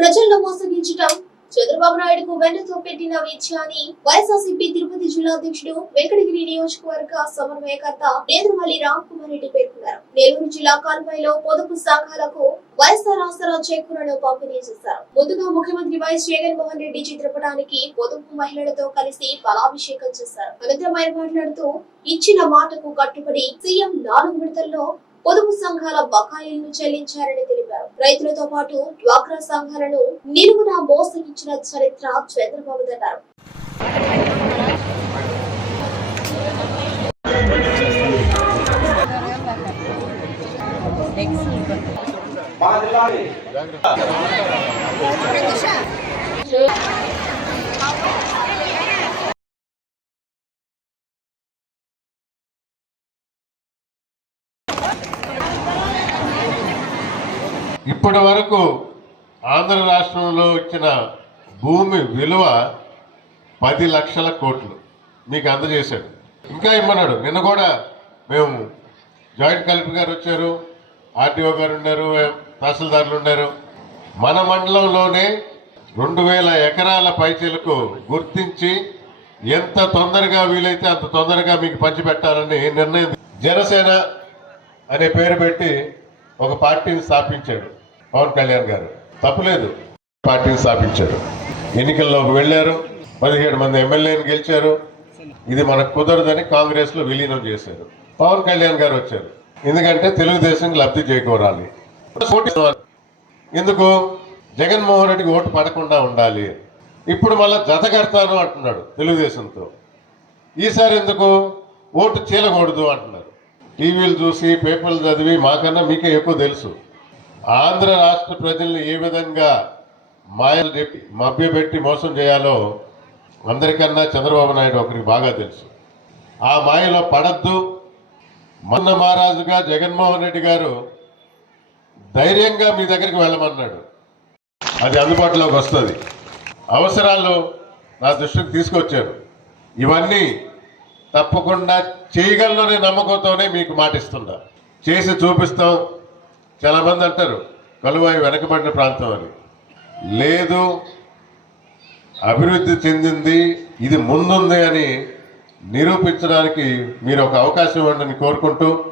ప్రజలను మోసగించటం. చంద్రబాబు నాయుడుకు వెన్నతో పెట్టిన విద్య అని వైఎస్ఆర్సీపీ తిరుపతి జిల్లా అధ్యక్షుడు వెంకటగిరి నియోజకవర్గ సమన్వయకర్త నేంద్రమల్లి రామ్ కుమార్ రెడ్డి పేర్కొన్నారు. నెల్లూరు జిల్లా కాల్వాయిలో పొదుపు సంఘాలకు వైఎస్ఆర్ ఆసరా చేకూరను పంపిణీ చేశారు. ముందుగా ముఖ్యమంత్రి వైఎస్ జగన్మోహన్ రెడ్డి చిత్రపటానికి పొదుపు మహిళలతో కలిసి ఫలాభిషేకం చేశారు. అనంతరం ఆయన మాట్లాడుతూ ఇచ్చిన మాటకు కట్టుబడి సీఎం నాలుగు విడతల్లో పొదుపు సంఘాల బకాయిలను చెల్లించారని తెలిపారు. రైతులతో పాటు డ్వాక్రా సంఘాలను నిలువున మోసగించిన చరిత్ర చంద్రబాబుదన్నారు ఇప్పటి వరకు ఆంధ్ర రాష్ట్రంలో ఇచ్చిన భూమి విలువ పది లక్షల కోట్లు మీకు అందజేశాడు. ఇంకా ఇమ్మన్నాడు. నిన్న కూడా మేము జాయింట్ కలెక్టర్ గారు వచ్చారు ఆర్టీఓ గారు ఉన్నారు తహసీల్దారులు ఉన్నారు. మన మండలంలోనే రెండు వేల ఎకరాల పైచీలకు గుర్తించి ఎంత తొందరగా వీలైతే అంత తొందరగా మీకు పంచిపెట్టాలని నిర్ణయం జనసేన అనే పేరు పెట్టి ఒక పార్టీని స్థాపించాడు పవన్ కళ్యాణ్ గారు. తప్పులేదు పార్టీని స్థాపించారు ఎన్నికల్లోకి వెళ్ళారు. పదిహేడు మంది ఎమ్మెల్యేని గెలిచారు. ఇది మనకు కుదరదని కాంగ్రెస్లో విలీనం చేశారు. పవన్ కళ్యాణ్ గారు వచ్చారు. ఎందుకంటే తెలుగుదేశం లబ్ధి చేకూరాలి. ఎందుకు? జగన్మోహన్ రెడ్డికి ఓటు పడకుండా ఉండాలి. ఇప్పుడు మళ్ళా జత కడతాను అంటున్నాడు తెలుగుదేశంతో. ఈసారి ఎందుకు? ఓటు చీలకూడదు అంటున్నారు టీవీలు చూసి పేపర్లు చదివి మాకన్నా మీకే ఎక్కువ తెలుసు. ఆంధ్ర రాష్ట్ర ప్రజల్ని ఏ విధంగా మాయలు చెప్పి మభ్యపెట్టి మోసం చేయాలో అందరికన్నా చంద్రబాబు నాయుడు ఒకరికి బాగా తెలుసు. ఆ మాయలో పడద్దు. మొన్న మహారాజుగా జగన్మోహన్ రెడ్డి గారు ధైర్యంగా మీ దగ్గరికి వెళ్ళమన్నాడు. అది అందుబాటులోకి వస్తుంది. అవసరాలు నా దృష్టికి తీసుకొచ్చారు. ఇవన్నీ తప్పకుండా చేయగలనే నమ్మకంతోనే మీకు మాటిస్తున్నా. చేసి చూపిస్తాం. చాలా మంది అంటారు కలువాయి వెనకబడిన ప్రాంతం అని. లేదు అభివృద్ధి చెందింది ఇది ముందుంది అని నిరూపించడానికి మీరు ఒక అవకాశం ఇవ్వండి కోరుకుంటూ